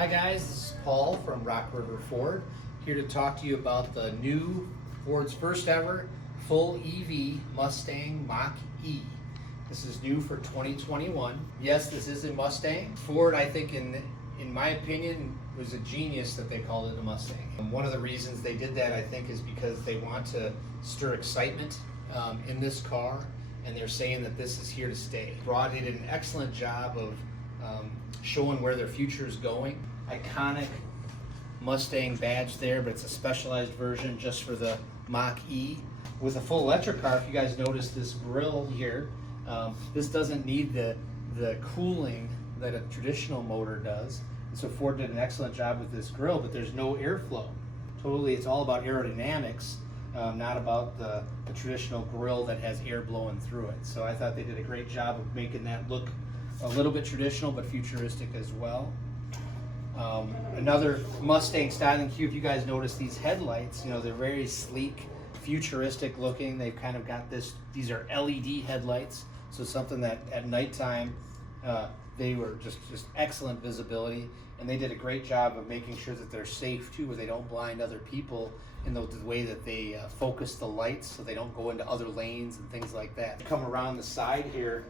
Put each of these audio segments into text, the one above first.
Hi guys, this is Paul from Rock River Ford, here to talk to you about the new Ford's first ever full EV Mustang Mach-E. This is new for 2021. Yes, this is a Mustang. Ford, I think in my opinion, was a genius that they called it a Mustang. And one of the reasons they did that, I think, is because they want to stir excitement in this car, and they're saying that this is here to stay. They did an excellent job of showing where their future is going. Iconic Mustang badge there, but it's a specialized version just for the Mach-E. With a full electric car, if you guys notice this grille here, this doesn't need the cooling that a traditional motor does. And so Ford did an excellent job with this grille, but there's no airflow. Totally, it's all about aerodynamics, not about the traditional grille that has air blowing through it. So I thought they did a great job of making that look a little bit traditional but futuristic as well. Another Mustang styling cue, if you guys notice these headlights, you know, they're very sleek, futuristic looking. They've kind of got these are LED headlights, so something that at nighttime they were just excellent visibility, and they did a great job of making sure that they're safe too, where they don't blind other people in the way that they focus the lights so they don't go into other lanes and things like that. Come around the side here,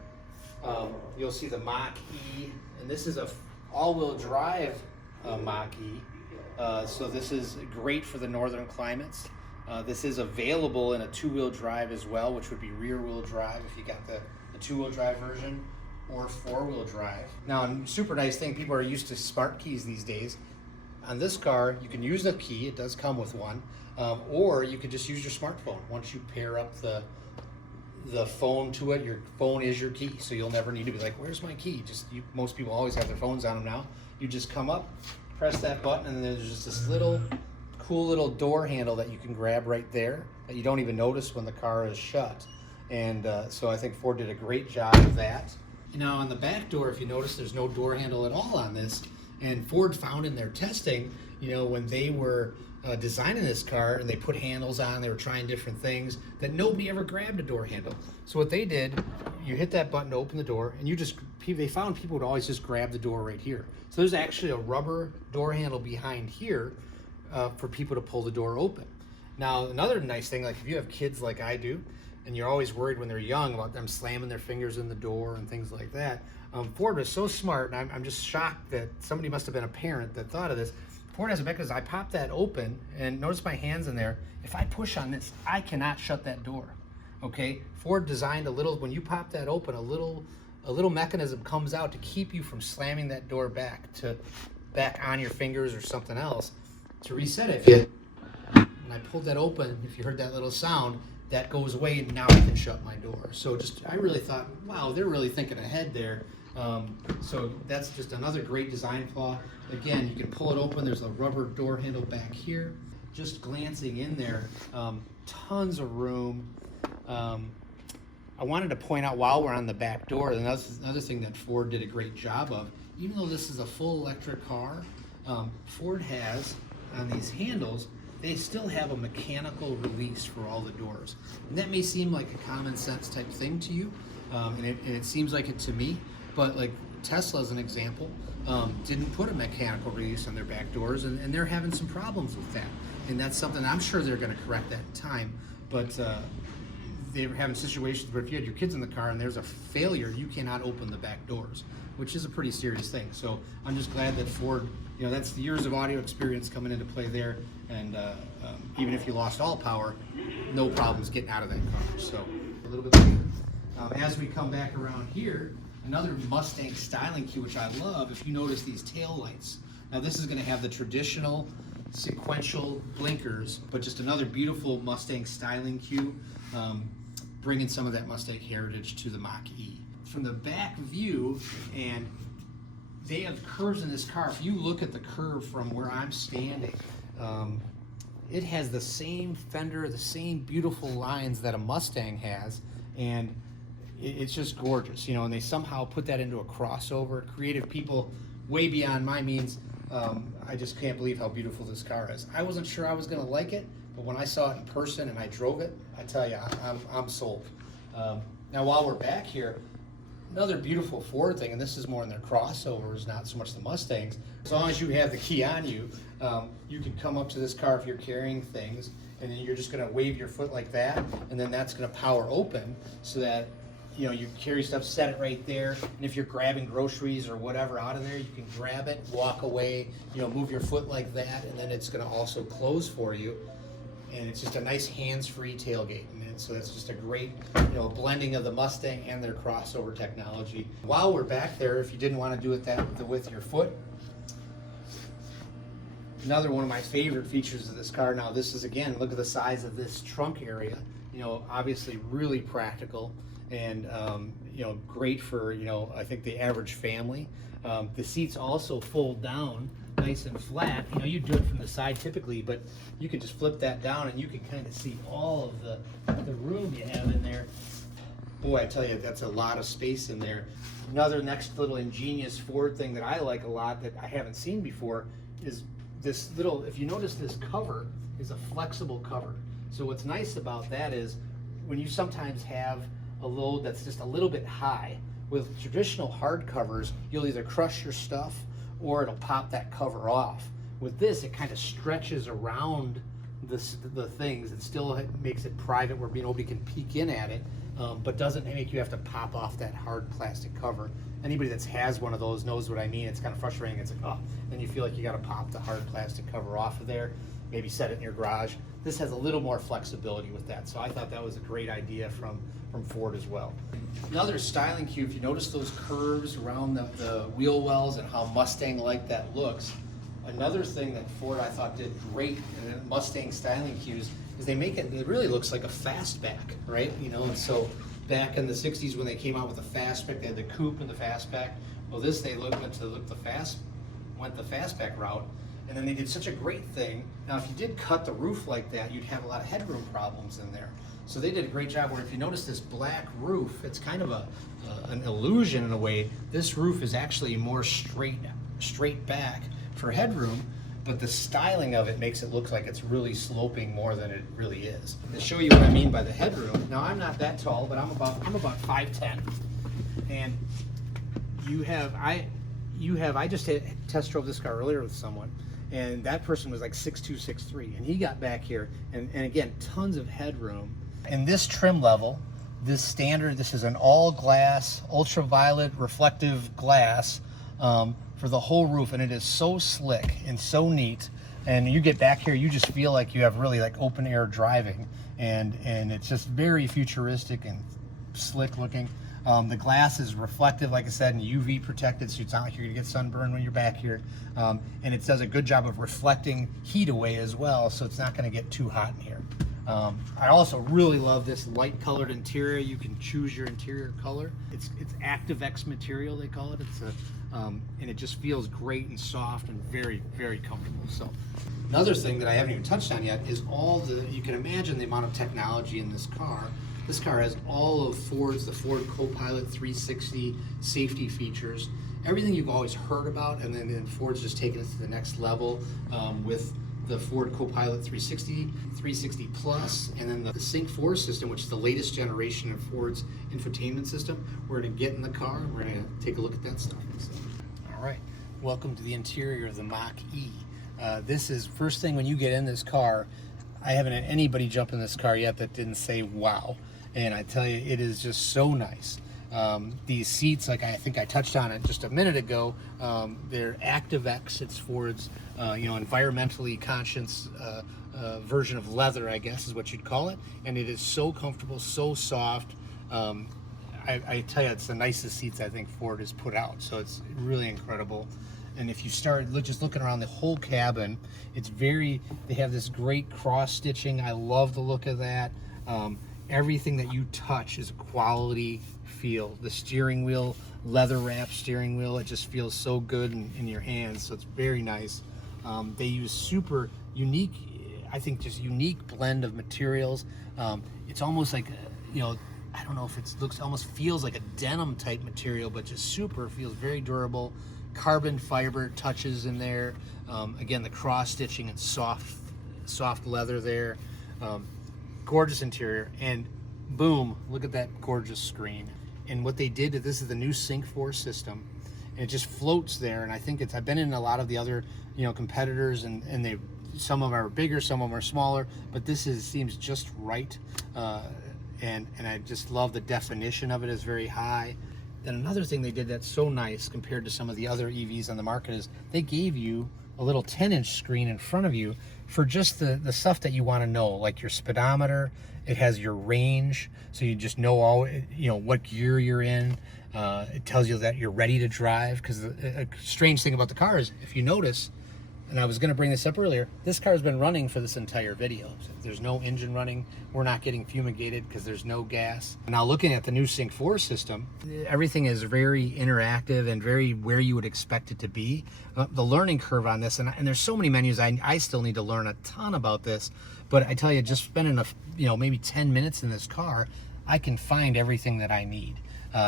you'll see the Mach-E, and this is a all-wheel drive Mach-E, so this is great for the northern climates. This is available in a two-wheel drive as well, which would be rear-wheel drive if you got the two-wheel drive version, or four-wheel drive. Now, a super nice thing, people are used to smart keys these days. On this car, you can use a key, it does come with one, or you could just use your smartphone. Once you pair up the phone to it, your phone is your key, so you'll never need to be like, where's my key? Most people always have their phones on them now. You just come up, press that button, and then there's just this cool little door handle that you can grab right there that you don't even notice when the car is shut. And so I think Ford did a great job of that. Now on the back door, if you notice, there's no door handle at all on this, and Ford found in their testing, you know, when they were designing this car and they put handles on, they were trying different things, that nobody ever grabbed a door handle. So what they did, you hit that button to open the door, and they found people would always just grab the door right here. So there's actually a rubber door handle behind here for people to pull the door open. Now another nice thing, like if you have kids like I do, and you're always worried when they're young about them slamming their fingers in the door and things like that, Ford was so smart, and I'm just shocked that somebody must have been a parent that thought of this. Ford has a mechanism. I pop that open, and notice my hands in there. If I push on this, I cannot shut that door. Okay, Ford designed when you pop that open, a little mechanism comes out to keep you from slamming that door back on your fingers or something else to reset it. And I pulled that open, if you heard that little sound, that goes away, and now I can shut my door. So I really thought, wow, they're really thinking ahead there. So that's just another great design flaw. Again, you can pull it open. There's a rubber door handle back here. Just glancing in there, tons of room. I wanted to point out while we're on the back door, another thing that Ford did a great job of, even though this is a full electric car, Ford has on these handles, they still have a mechanical release for all the doors. And that may seem like a common sense type thing to you, and it seems like it to me, but like Tesla, as an example, didn't put a mechanical release on their back doors, and they're having some problems with that. And that's something I'm sure they're going to correct that in time, but they were having situations where if you had your kids in the car and there's a failure, you cannot open the back doors, which is a pretty serious thing. So I'm just glad that Ford, you know, that's the years of audio experience coming into play there, and even if you lost all power, no problems getting out of that car. So a little bit later. As we come back around here, another Mustang styling cue, which I love, if you notice these tail lights. Now this is going to have the traditional sequential blinkers, but just another beautiful Mustang styling cue, bringing some of that Mustang heritage to the Mach-E. From the back view, and they have curves in this car. If you look at the curve from where I'm standing, it has the same fender, the same beautiful lines that a Mustang has, and it's just gorgeous, you know, and they somehow put that into a crossover. Creative people way beyond my means. I just can't believe how beautiful this car is. I wasn't sure I was going to like it, but when I saw it in person and I drove it, I tell you, I'm sold. Now while we're back here, Another beautiful Ford thing, and this is more in their crossovers, not so much the Mustangs. As long as you have the key on you, you can come up to this car if you're carrying things, and then you're just going to wave your foot like that, and then that's going to power open so that you carry stuff, set it right there, and if you're grabbing groceries or whatever out of there, you can grab it, walk away, move your foot like that, and then it's going to also close for you. And it's just a nice hands-free tailgate. And so that's just a great, blending of the Mustang and their crossover technology. While we're back there, if you didn't want to do it with your foot, another one of my favorite features of this car. Now this is, again, look at the size of this trunk area. Obviously really practical and great for I think the average family. The seats also fold down nice and flat. You do it from the side typically, but you can just flip that down and you can kind of see all of the room you have in there. Boy, I tell you, that's a lot of space in there. Another next little ingenious Ford thing that I like a lot that I haven't seen before is this little, if you notice, this cover is a flexible cover. So what's nice about that is when you sometimes have a load that's just a little bit high, with traditional hard covers, you'll either crush your stuff or it'll pop that cover off. With this, it kind of stretches around the things. It still makes it private where nobody can peek in at it, but doesn't make you have to pop off that hard plastic cover. Anybody that has one of those knows what I mean. It's kind of frustrating. It's like, oh, then you feel like you got to pop the hard plastic cover off of there, maybe set it in your garage. This has a little more flexibility with that, so I thought that was a great idea from Ford as well. Another styling cue, if you notice those curves around the wheel wells and how Mustang-like that looks, another thing that Ford I thought did great in Mustang styling cues is they make it really looks like a fastback, right? And so back in the 60s when they came out with the fastback, they had the coupe and the fastback. Well, this they went the fastback route. And then they did such a great thing. Now, if you did cut the roof like that, you'd have a lot of headroom problems in there. So they did a great job where if you notice this black roof, it's kind of an illusion in a way. This roof is actually more straight back for headroom, but the styling of it makes it look like it's really sloping more than it really is. To show you what I mean by the headroom, now I'm not that tall, but I'm about 5'10", and I just test drove this car earlier with someone, and that person was like 6'2", 6'3", and he got back here, and again, tons of headroom. In this trim level, this is an all glass, ultraviolet reflective glass for the whole roof, and it is so slick and so neat. And you get back here, you just feel like you have really like open air driving, and it's just very futuristic and slick looking. The glass is reflective, like I said, and UV protected, so it's not like you're gonna get sunburned when you're back here. And it does a good job of reflecting heat away as well, so it's not gonna get too hot in here. I also really love this light colored interior. You can choose your interior color. It's ActiveX material, they call it. And it just feels great and soft and very, very comfortable. So another thing that I haven't even touched on yet is you can imagine the amount of technology in this car. This car has all of the Ford Co-Pilot 360 safety features, everything you've always heard about, and then Ford's just taken it to the next level with the Ford Co-Pilot 360 Plus, and then the Sync 4 system, which is the latest generation of Ford's infotainment system. We're going to get in the car and we're going to take a look at that stuff. All right, welcome to the interior of the Mach-E. This is first thing when you get in this car. I haven't had anybody jump in this car yet that didn't say wow, and I tell you, it is just so nice. These seats, like I think I touched on it just a minute ago, they're ActiveX. It's Ford's environmentally conscious version of leather, I guess is what you'd call it, and it is so comfortable, so soft. I tell you, it's the nicest seats I think Ford has put out, so it's really incredible. And if you start just looking around the whole cabin, they have this great cross stitching. I love the look of that. Everything that you touch is a quality feel. The steering wheel, leather wrap steering wheel, it just feels so good in your hands, so it's very nice. They use super unique, I think just unique blend of materials. It's almost like, I don't know if it almost feels like a denim type material, but just feels very durable. Carbon fiber touches in there. Again, the cross stitching and soft leather there. Gorgeous interior, and boom, look at that gorgeous screen. And what they did, this is the new Sync 4 system, and it just floats there. And I think I've been in a lot of the other, competitors, and some of them are bigger, some of them are smaller, but this seems just right. And I just love the definition of it is very high. Then another thing they did that's so nice compared to some of the other EVs on the market is they gave you a little 10-inch screen in front of you for just the stuff that you want to know, like your speedometer. It has your range, so you just know what gear you're in. It tells you that you're ready to drive, because a strange thing about the car is, if you notice, and I was going to bring this up earlier, this car's been running for this entire video. So there's no engine running. We're not getting fumigated because there's no gas. Now, looking at the new Sync 4 system, everything is very interactive and very where you would expect it to be. The learning curve on this, and there's so many menus, I still need to learn a ton about this. But I tell you, just spending maybe 10 minutes in this car, I can find everything that I need.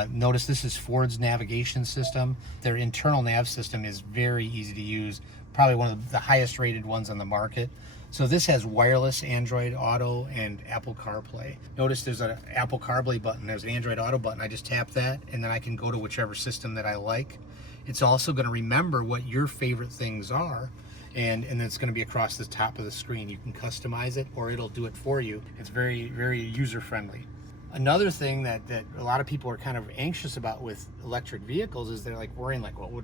Notice this is Ford's navigation system. Their internal nav system is very easy to use. Probably one of the highest rated ones on the market. So this has wireless Android Auto and Apple CarPlay. Notice there's an Apple CarPlay button, there's an Android Auto button. I just tap that, and then I can go to whichever system that I like. It's also going to remember what your favorite things are, and then it's going to be across the top of the screen. You can customize it, or it'll do it for you. It's very, very user-friendly. Another thing that a lot of people are kind of anxious about with electric vehicles is they're like worrying, like, what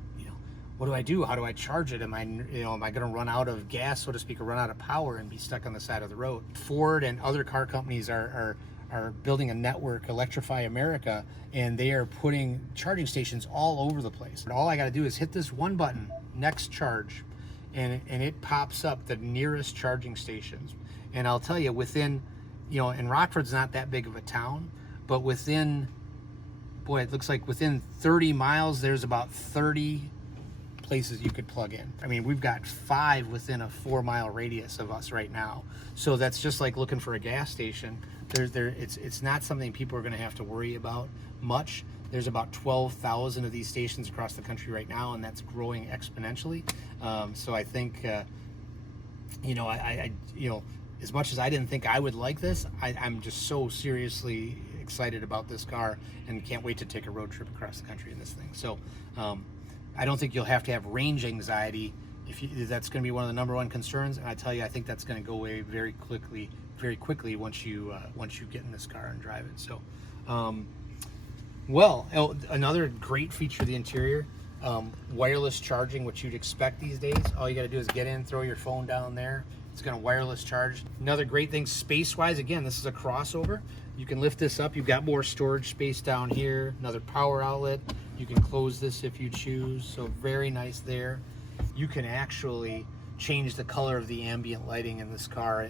do I do? How do I charge it? Am I going to run out of gas, so to speak, or run out of power and be stuck on the side of the road? Ford and other car companies are building a network, Electrify America, and they are putting charging stations all over the place. And all I got to do is hit this one button, next charge, and it pops up the nearest charging stations. And I'll tell you, within, and Rockford's not that big of a town, but within, it looks like within 30 miles, there's about 30 places you could plug in. I mean, we've got 5 within a 4-mile radius of us right now. So that's just like looking for a gas station. It's not something people are going to have to worry about much. There's about 12,000 of these stations across the country right now, and that's growing exponentially. So I think, as much as I didn't think I would like this, I'm just so seriously excited about this car and can't wait to take a road trip across the country in this thing. So I don't think you'll have to have range anxiety that's going to be one of the number one concerns. And I tell you, I think that's going to go away very quickly once you get in this car and drive it. So, another great feature of the interior, wireless charging, which you'd expect these days. All you got to do is get in, throw your phone down there. It's going to wireless charge. Another great thing, space-wise, again, this is a crossover. You can lift this up. You've got more storage space down here. Another power outlet. You can close this if you choose. So very nice there. You can actually change the color of the ambient lighting in this car,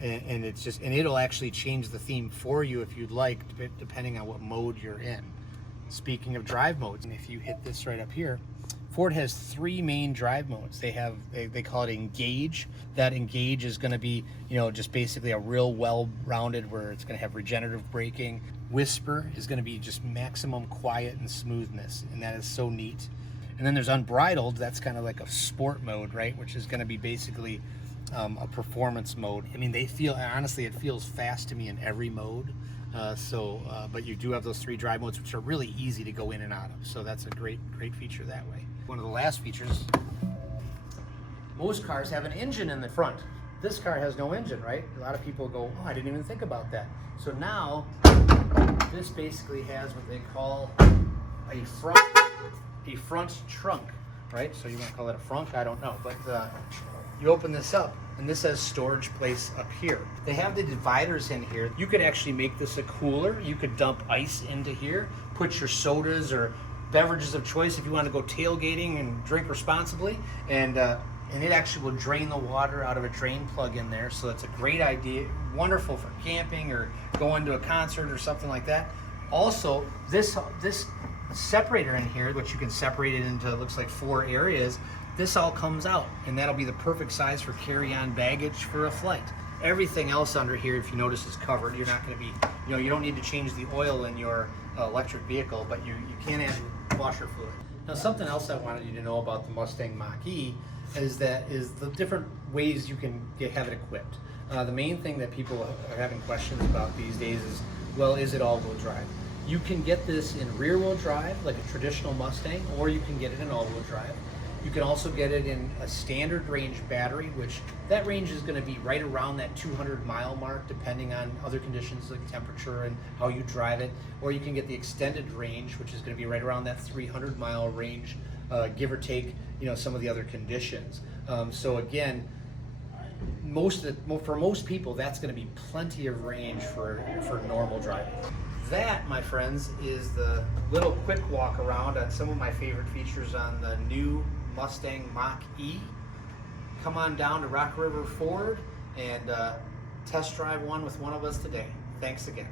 and it'll actually change the theme for you if you'd like, depending on what mode you're in. Speaking of drive modes, and if you hit this right up here, Ford has 3 main drive modes. They call it Engage. That Engage is going to be, just basically a real well-rounded, where it's going to have regenerative braking. Whisper is going to be just maximum quiet and smoothness, and that is so neat. And then there's Unbridled. That's kind of like a sport mode, right? Which is going to be basically a performance mode. I mean, honestly, it feels fast to me in every mode. But you do have those 3 drive modes, which are really easy to go in and out of. So that's a great feature that way. One of the last features, most cars have an engine in the front. This car has no engine, right? A lot of people go, oh, I didn't even think about that. So now, this basically has what they call a front trunk, right? So you might call it a frunk, I don't know. But you open this up, and this has storage place up here. They have the dividers in here. You could actually make this a cooler. You could dump ice into here, put your sodas or beverages of choice if you want to go tailgating and drink responsibly, and it actually will drain the water out of a drain plug in there. So it's a great idea, wonderful for camping or going to a concert or something like that. Also, this separator in here, which you can separate it into, it looks like 4 areas, this all comes out, and that'll be the perfect size for carry-on baggage for a flight. Everything else under here, if you notice, is covered. You're not going to be, you don't need to change the oil in your electric vehicle, but you can add washer fluid. Now, something else I wanted you to know about the Mustang Mach-E is the different ways you can have it equipped. The main thing that people are having questions about these days is, well, is it all-wheel drive? You can get this in rear-wheel drive, like a traditional Mustang, or you can get it in all-wheel drive. You can also get it in a standard range battery, which that range is going to be right around that 200-mile mark, depending on other conditions like temperature and how you drive it. Or you can get the extended range, which is going to be right around that 300-mile range, give or take, some of the other conditions. So again, for most people, that's going to be plenty of range for normal driving. That, my friends, is the little quick walk around on some of my favorite features on the new Mustang Mach-E. Come on down to Rock River Ford and test drive one with one of us today. Thanks again.